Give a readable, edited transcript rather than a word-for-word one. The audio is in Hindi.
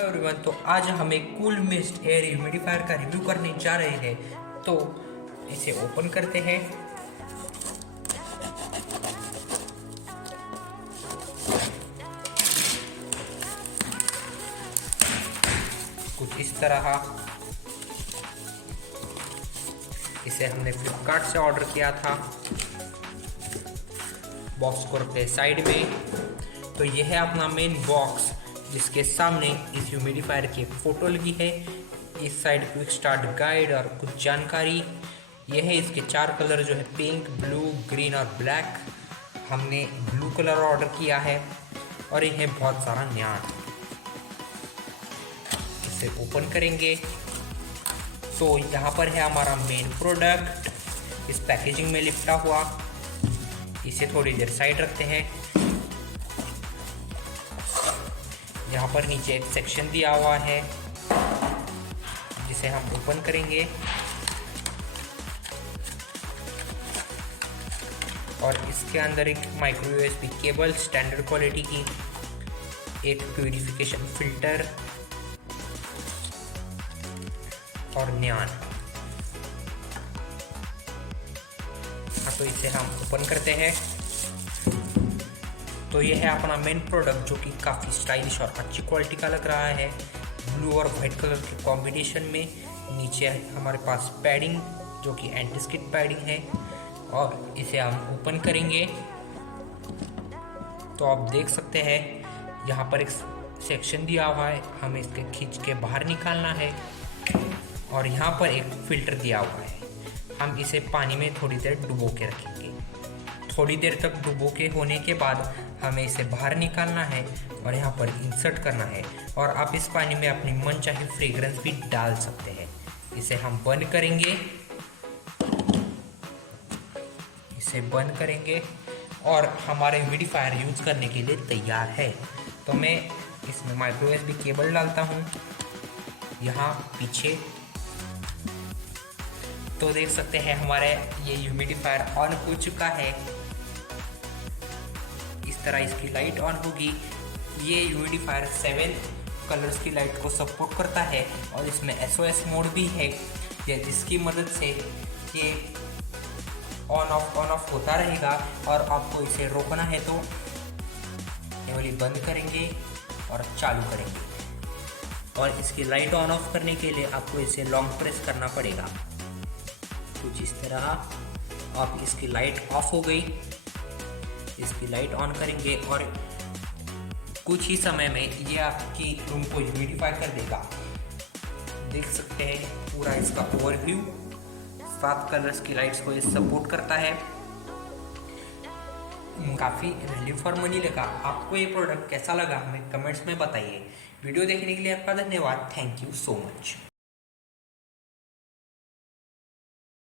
एवरीवन, तो आज हम एक कूल मिस्ट एयर ह्यूमिडिफायर का रिव्यू करने जा रहे हैं। तो इसे ओपन करते हैं। कुछ इस तरह। इसे हमने फ्लिपकार्ट से ऑर्डर किया था। बॉक्स को रखते हैं साइड में। तो यह है अपना मेन बॉक्स, जिसके सामने इस ह्यूमिडिफायर की एक फ़ोटो लगी है। इस साइड क्विक स्टार्ट गाइड और कुछ जानकारी। यह है इसके 4 कलर जो है पिंक, ब्लू, ग्रीन और ब्लैक। हमने ब्लू कलर ऑर्डर किया है और यह है बहुत सारा न्यान। इसे ओपन करेंगे तो यहाँ पर है हमारा मेन प्रोडक्ट इस पैकेजिंग में लिपटा हुआ। इसे थोड़ी देर साइड रखते हैं। यहाँ पर नीचे एक सेक्शन दिया हुआ है जिसे हम ओपन करेंगे और इसके अंदर एक micro USB cable standard quality की, एक प्यूरिफिकेशन फिल्टर और न्यान। हाँ, तो इसे हम ओपन करते हैं। तो यह है अपना मेन प्रोडक्ट, जो कि काफ़ी स्टाइलिश और अच्छी क्वालिटी का लग रहा है। ब्लू और वाइट कलर के कॉम्बिनेशन में। नीचे हमारे पास पैडिंग, जो कि एंटी स्किड पैडिंग है, और इसे हम ओपन करेंगे तो आप देख सकते हैं यहाँ पर एक सेक्शन दिया हुआ है। हमें इसके खींच के बाहर निकालना है और यहाँ पर एक फ़िल्टर दिया हुआ है। हम इसे पानी में थोड़ी देर डुबो के रखेंगे। थोड़ी देर तक डुबो के होने के बाद हमें इसे बाहर निकालना है और यहाँ पर इंसर्ट करना है, और आप इस पानी में अपनी मनचाही फ्रेग्रेंस भी डाल सकते हैं। इसे हम बंद करेंगे। इसे बंद करेंगे और हमारे ह्यूमिडिफायर यूज़ करने के लिए तैयार है। तो मैं इसमें माइक्रो यूएसबी केबल डालता हूँ यहाँ पीछे। तो देख सकते हैं हमारे ये ह्यूमिडिफायर ऑन हो चुका है। इस तरह इसकी लाइट ऑन होगी। ये ह्यूमिडिफायर 7 कलर्स की लाइट को सपोर्ट करता है और इसमें SOS मोड भी है, जिसकी मदद से ये ऑन ऑफ होता रहेगा। और आपको इसे रोकना है तो ये वाली बंद करेंगे और चालू करेंगे। और इसकी लाइट ऑन ऑफ करने के लिए आपको इसे लॉन्ग प्रेस करना पड़ेगा। कुछ इस तरह। अब इसकी लाइट ऑफ हो गई। इसकी लाइट ऑन करेंगे और कुछ ही समय में ये आपकी रूम को ह्यूमिडिफाई कर देगा। देख सकते हैं पूरा इसका ओवरव्यू। 7 कलर्स की लाइट्स को ये सपोर्ट करता है। काफ़ी वैल्यू फॉर मनी लगा। आपको ये प्रोडक्ट कैसा लगा हमें कमेंट्स में बताइए। वीडियो देखने के लिए आपका धन्यवाद। Thank you so much.